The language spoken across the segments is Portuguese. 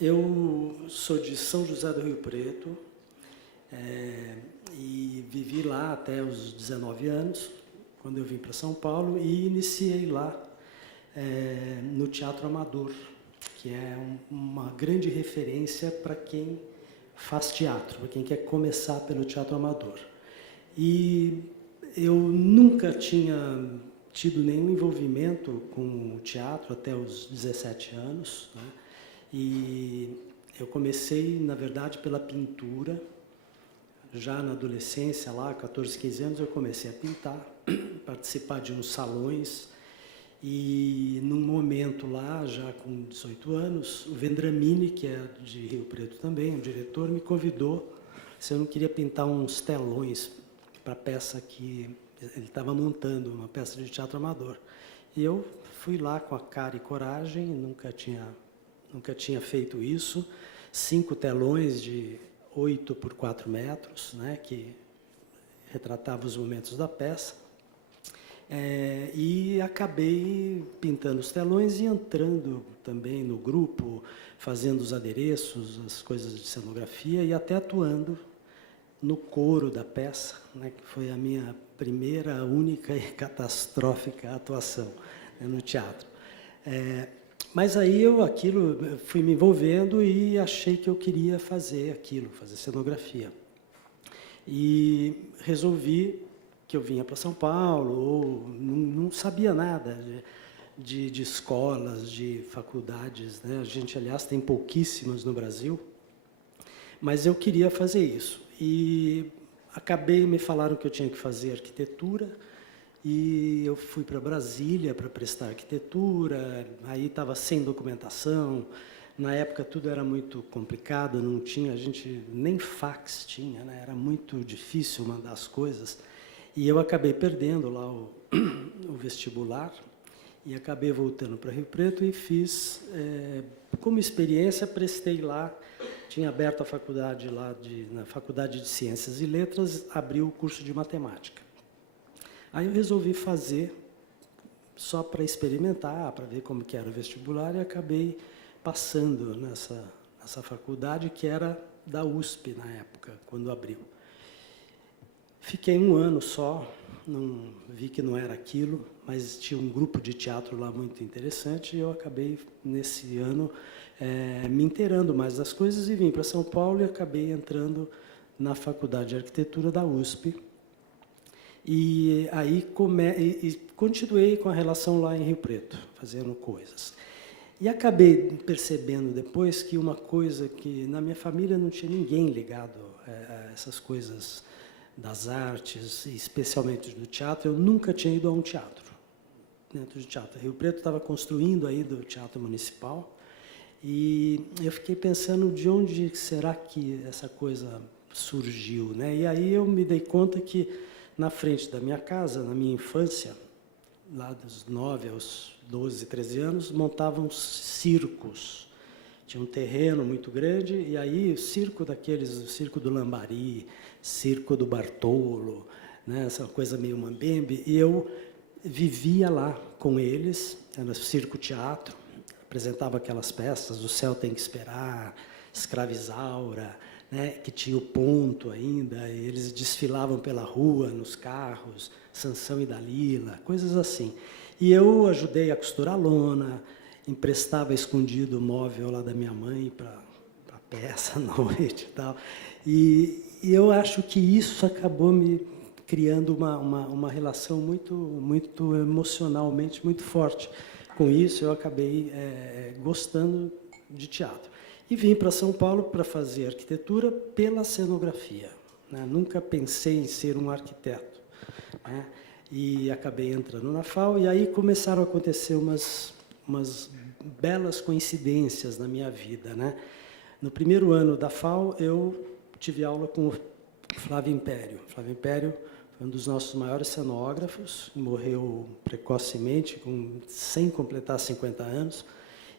Eu sou de São José do Rio Preto, e vivi lá até os 19 anos, quando eu vim para São Paulo, e iniciei lá no Teatro Amador, que é uma grande referência para quem faz teatro, para quem quer começar pelo Teatro Amador. E eu nunca tinha tido nenhum envolvimento com o teatro até os 17 anos, né? E eu comecei, na verdade, pela pintura. Já na adolescência, lá, 14, 15 anos, eu comecei a pintar, participar de uns salões. E, num momento lá, já com 18 anos, o Vendramini, que é de Rio Preto também, o diretor, me convidou se eu não queria pintar uns telões para a peça que ele estava montando, uma peça de teatro amador. E eu fui lá com a cara e coragem, nunca tinha feito isso. 5 telões de 8 por 4 metros, né, que retratavam os momentos da peça. E acabei pintando os telões e entrando também no grupo, fazendo os adereços, as coisas de cenografia e até atuando no coro da peça, né, que foi a minha primeira, única e catastrófica atuação, né, no teatro. Mas aí eu fui me envolvendo e achei que eu queria fazer aquilo, fazer cenografia. E resolvi que eu vinha para São Paulo, ou não sabia nada de escolas, de faculdades, né? A gente, aliás, tem pouquíssimas no Brasil, mas eu queria fazer isso. E me falaram que eu tinha que fazer arquitetura, e eu fui para Brasília para prestar arquitetura, aí estava sem documentação. Na época tudo era muito complicado, não tinha, a gente nem fax tinha, né? Era muito difícil mandar as coisas. E eu acabei perdendo lá o vestibular e acabei voltando para Rio Preto e fiz, como experiência, prestei lá, tinha aberto a faculdade lá, na Faculdade de Ciências e Letras, abriu o curso de matemática. Aí eu resolvi fazer só para experimentar, para ver como que era o vestibular, e acabei passando nessa faculdade, que era da USP na época, quando abriu. Fiquei 1 ano só, vi que não era aquilo, mas tinha um grupo de teatro lá muito interessante, e eu acabei, nesse ano, me inteirando mais das coisas, e vim para São Paulo e acabei entrando na Faculdade de Arquitetura da USP. E aí continuei com a relação lá em Rio Preto, fazendo coisas. E acabei percebendo depois que uma coisa que na minha família não tinha ninguém ligado a essas coisas das artes, especialmente do teatro. Eu nunca tinha ido a um teatro, dentro de teatro. Rio Preto estava construindo aí do Teatro Municipal, e eu fiquei pensando de onde será que essa coisa surgiu, né? E aí eu me dei conta que na frente da minha casa, na minha infância, lá dos 9 aos 12, 13 anos, montavam circos. Tinha um terreno muito grande, e aí o circo circo do Lambari, circo do Bartolo, né, essa coisa meio mambembe, e eu vivia lá com eles, era circo-teatro, apresentava aquelas peças, O Céu Tem que Esperar, Escravizaura, né, que tinha o ponto ainda, e eles desfilavam pela rua, nos carros, Sansão e Dalila, coisas assim. E eu ajudei a costurar lona, emprestava escondido o móvel lá da minha mãe para a peça à noite e tal. E eu acho que isso acabou me criando uma relação muito emocionalmente muito forte. Com isso, eu acabei gostando de teatro. E vim para São Paulo para fazer arquitetura pela cenografia, né? Nunca pensei em ser um arquiteto, né? E acabei entrando na FAU, e aí começaram a acontecer umas belas coincidências na minha vida, né? No primeiro ano da FAU, eu tive aula com o Flávio Império. Flávio Império foi um dos nossos maiores cenógrafos, morreu precocemente, sem completar 50 anos,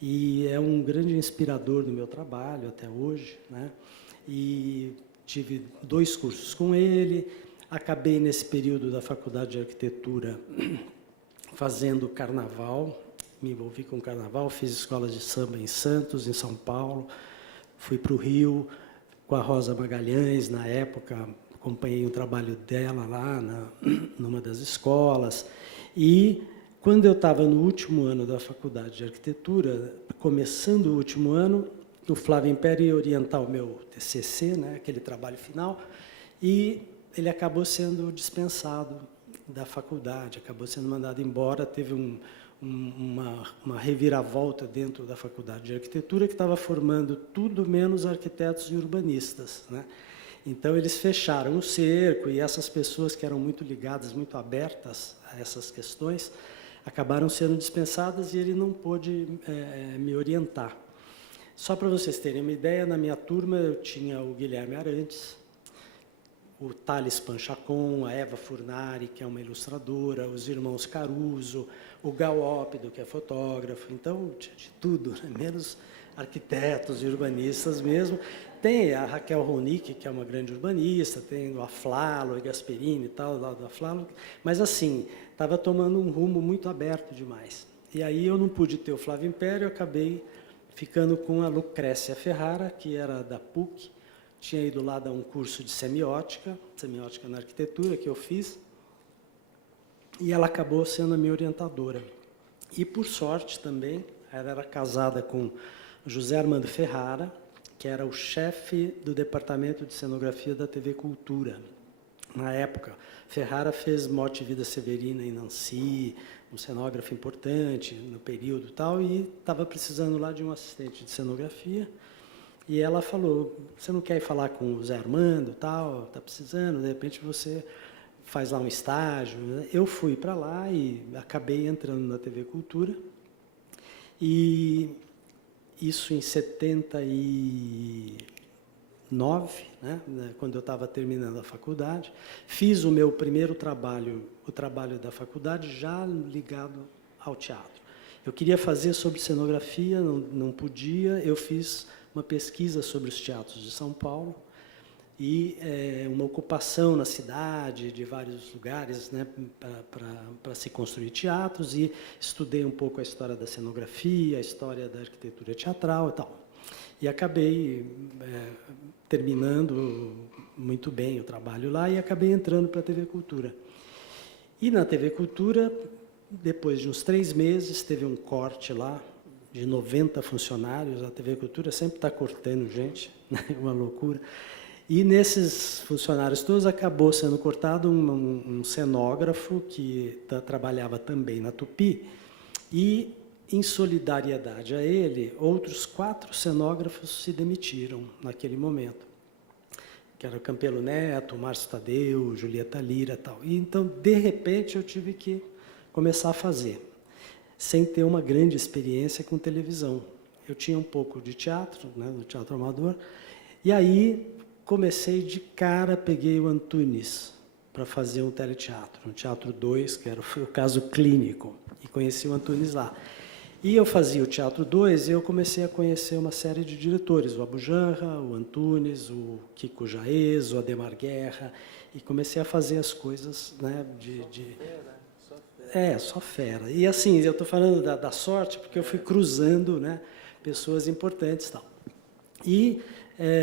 e é um grande inspirador do meu trabalho até hoje, né? E tive 2 cursos com ele, acabei nesse período da Faculdade de Arquitetura fazendo carnaval, me envolvi com o carnaval, fiz escolas de samba em Santos, em São Paulo, fui para o Rio com a Rosa Magalhães, na época, acompanhei o trabalho dela lá numa das escolas. E, quando eu estava no último ano da Faculdade de Arquitetura, começando o último ano, o Flávio Império ia orientar o meu TCC, né, aquele trabalho final, e ele acabou sendo dispensado da faculdade, acabou sendo mandado embora, teve uma reviravolta dentro da Faculdade de Arquitetura que estava formando tudo menos arquitetos e urbanistas, né? Então, eles fecharam o cerco e essas pessoas que eram muito ligadas, muito abertas a essas questões, acabaram sendo dispensadas e ele não pôde me orientar. Só para vocês terem uma ideia, na minha turma eu tinha o Guilherme Arantes, o Thales Panchacon, a Eva Furnari, que é uma ilustradora, os irmãos Caruso, o Gal Ópido, que é fotógrafo, então, de tudo, né? Menos arquitetos e urbanistas mesmo. Tem a Raquel Ronick, que é uma grande urbanista, tem o Aflalo, o Gasperini e tal, lá do Aflalo, mas assim, estava tomando um rumo muito aberto demais. E aí eu não pude ter o Flávio Império, eu acabei ficando com a Lucrécia Ferrara, que era da PUC, tinha ido lá dar um curso de semiótica na arquitetura, que eu fiz, e ela acabou sendo a minha orientadora. E, por sorte, também, ela era casada com José Armando Ferrara, que era o chefe do departamento de cenografia da TV Cultura. Na época, Ferrara fez Morte e Vida Severina em Nancy, um cenógrafo importante no período e tal, e estava precisando lá de um assistente de cenografia. E ela falou, você não quer ir falar com o Zé Armando, tal, está precisando, de repente você faz lá um estágio. Eu fui para lá e acabei entrando na TV Cultura. E isso em 79, né, quando eu estava terminando a faculdade. Fiz o meu primeiro trabalho, o trabalho da faculdade, já ligado ao teatro. Eu queria fazer sobre cenografia, não podia, eu fiz uma pesquisa sobre os teatros de São Paulo e uma ocupação na cidade, de vários lugares, né, para se construir teatros, e estudei um pouco a história da cenografia, a história da arquitetura teatral e tal. E acabei terminando muito bem o trabalho lá e acabei entrando para a TV Cultura. E na TV Cultura, depois de uns 3 meses, teve um corte lá, de 90 funcionários, a TV Cultura sempre está cortando gente, né? Uma loucura. E nesses funcionários todos acabou sendo cortado um cenógrafo que trabalhava também na Tupi, e, em solidariedade a ele, outros 4 cenógrafos se demitiram naquele momento, que era o Campelo Neto, Márcio Tadeu, Julieta Lira e tal. E, então, de repente, eu tive que começar a fazer, sem ter uma grande experiência com televisão. Eu tinha um pouco de teatro, né, do teatro amador, e aí comecei de cara, peguei o Antunes para fazer um teleteatro, um Teatro 2, que foi o caso clínico, e conheci o Antunes lá. E eu fazia o Teatro 2 e eu comecei a conhecer uma série de diretores, o Abujanra, o Antunes, o Kiko Jaez, o Ademar Guerra, e comecei a fazer as coisas, né, só fera. E assim, eu estou falando da sorte porque eu fui cruzando, né, pessoas importantes e tal. E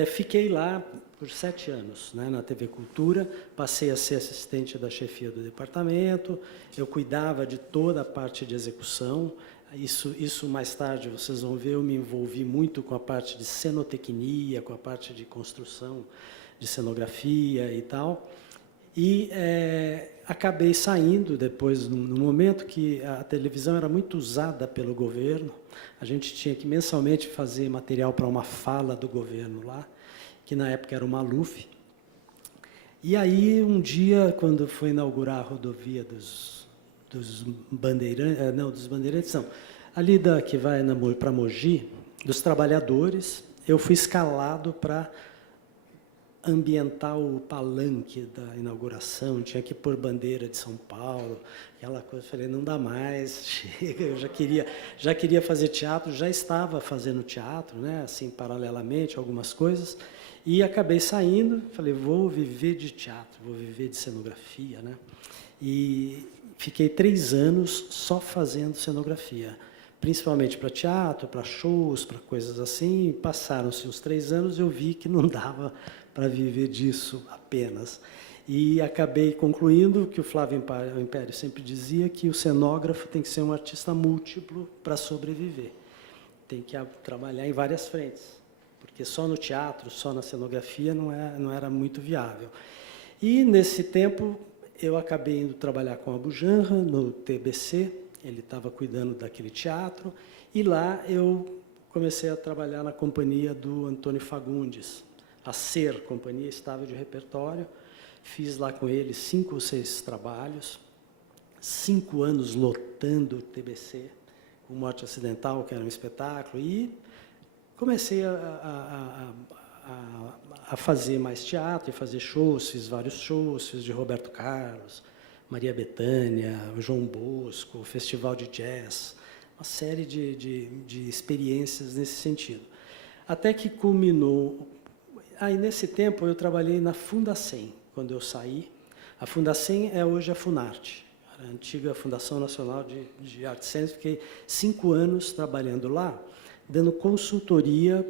fiquei lá por 7 anos, né, na TV Cultura, passei a ser assistente da chefia do departamento, eu cuidava de toda a parte de execução. Isso mais tarde, vocês vão ver, eu me envolvi muito com a parte de cenotecnia, com a parte de construção de cenografia e tal. E acabei saindo depois, no momento que a televisão era muito usada pelo governo, a gente tinha que mensalmente fazer material para uma fala do governo lá, que na época era o Maluf. E aí, um dia, quando foi inaugurar a rodovia dos Bandeirantes, não, ali que vai para Mogi, dos trabalhadores, eu fui escalado para ambientar o palanque da inauguração, tinha que pôr bandeira de São Paulo, aquela coisa. Falei, não dá mais, chega. Eu já queria fazer teatro, já estava fazendo teatro, né, assim, paralelamente, algumas coisas, e acabei saindo. Falei, vou viver de teatro, vou viver de cenografia, né? E fiquei 3 anos só fazendo cenografia. principalmente para teatro, para shows, para coisas assim. Passaram-se uns 3 anos, eu vi que não dava para viver disso apenas. E acabei concluindo que o Flávio Império sempre dizia que o cenógrafo tem que ser um artista múltiplo para sobreviver. Tem que trabalhar em várias frentes, porque só no teatro, só na cenografia não era muito viável. E, nesse tempo, eu acabei indo trabalhar com a Bujanra, no TBC, ele estava cuidando daquele teatro, e lá eu comecei a trabalhar na companhia do Antônio Fagundes, a SER, Companhia Estável de Repertório. Fiz lá com ele 5 ou 6 trabalhos, 5 anos lotando o TBC, com Morte Acidental, que era um espetáculo, e comecei a fazer mais teatro, e fazer shows, fiz vários shows, fiz de Roberto Carlos, Maria Bethânia, o João Bosco, o Festival de Jazz, uma série de experiências nesse sentido. Até que culminou. Aí, nesse tempo, eu trabalhei na Fundacem, quando eu saí. A Fundacem é hoje a Funarte, a antiga Fundação Nacional de Artes Cênicas. Fiquei 5 anos trabalhando lá, dando consultoria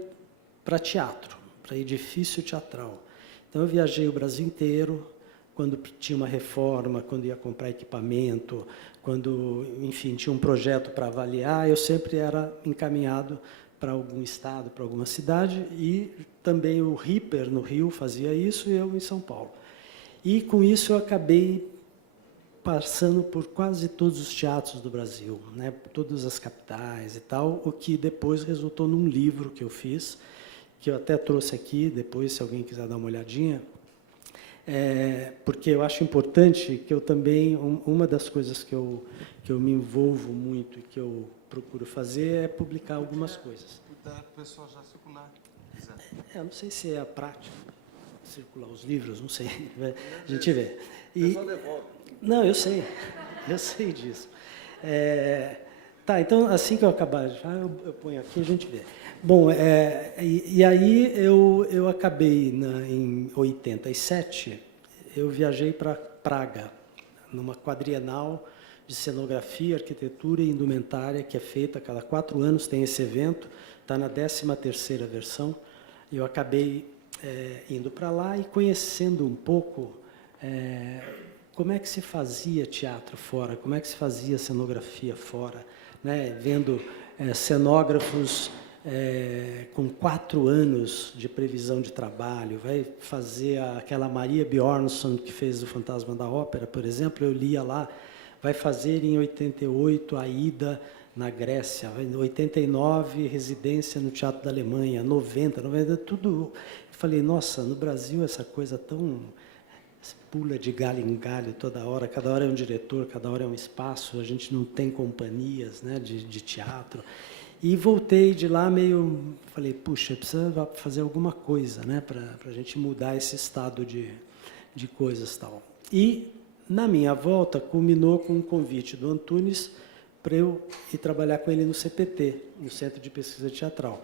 para teatro, para edifício teatral. Então, eu viajei o Brasil inteiro, quando tinha uma reforma, quando ia comprar equipamento, quando, enfim, tinha um projeto para avaliar, eu sempre era encaminhado para algum estado, para alguma cidade, e também o Ripper, no Rio, fazia isso, e eu em São Paulo. E, com isso, eu acabei passando por quase todos os teatros do Brasil, né, todas as capitais e tal, o que depois resultou num livro que eu fiz, que eu até trouxe aqui, depois, se alguém quiser dar uma olhadinha, porque eu acho importante que eu também, uma das coisas que eu me envolvo muito e que eu procuro fazer é publicar algumas coisas. Cuidado para o pessoal já circular. Não sei se é a prática, circular os livros, não sei, a gente vê. O pessoal devolve. Não, eu sei disso. Tá, então, assim que eu acabar de falar, eu ponho aqui e a gente vê. Bom, e aí eu acabei, em 87, eu viajei para Praga, numa quadrienal de cenografia, arquitetura e indumentária, que é feita a cada 4 anos, tem esse evento, está na 13ª versão. Eu acabei indo para lá e conhecendo um pouco como é que se fazia teatro fora, como é que se fazia cenografia fora, né? Vendo cenógrafos com 4 anos de previsão de trabalho, vai fazer aquela Maria Bjornsson, que fez o Fantasma da Ópera, por exemplo, eu lia lá, vai fazer em 88 a Ida na Grécia, em 89 residência no Teatro da Alemanha, 90, tudo. Eu falei, nossa, no Brasil essa coisa tão pula de galho em galho toda hora, cada hora é um diretor, cada hora é um espaço, a gente não tem companhias, né, de teatro. E voltei de lá falei, puxa, precisa fazer alguma coisa, né, para a gente mudar esse estado de coisas tal. E, na minha volta, culminou com um convite do Antunes para eu ir trabalhar com ele no CPT, no Centro de Pesquisa Teatral.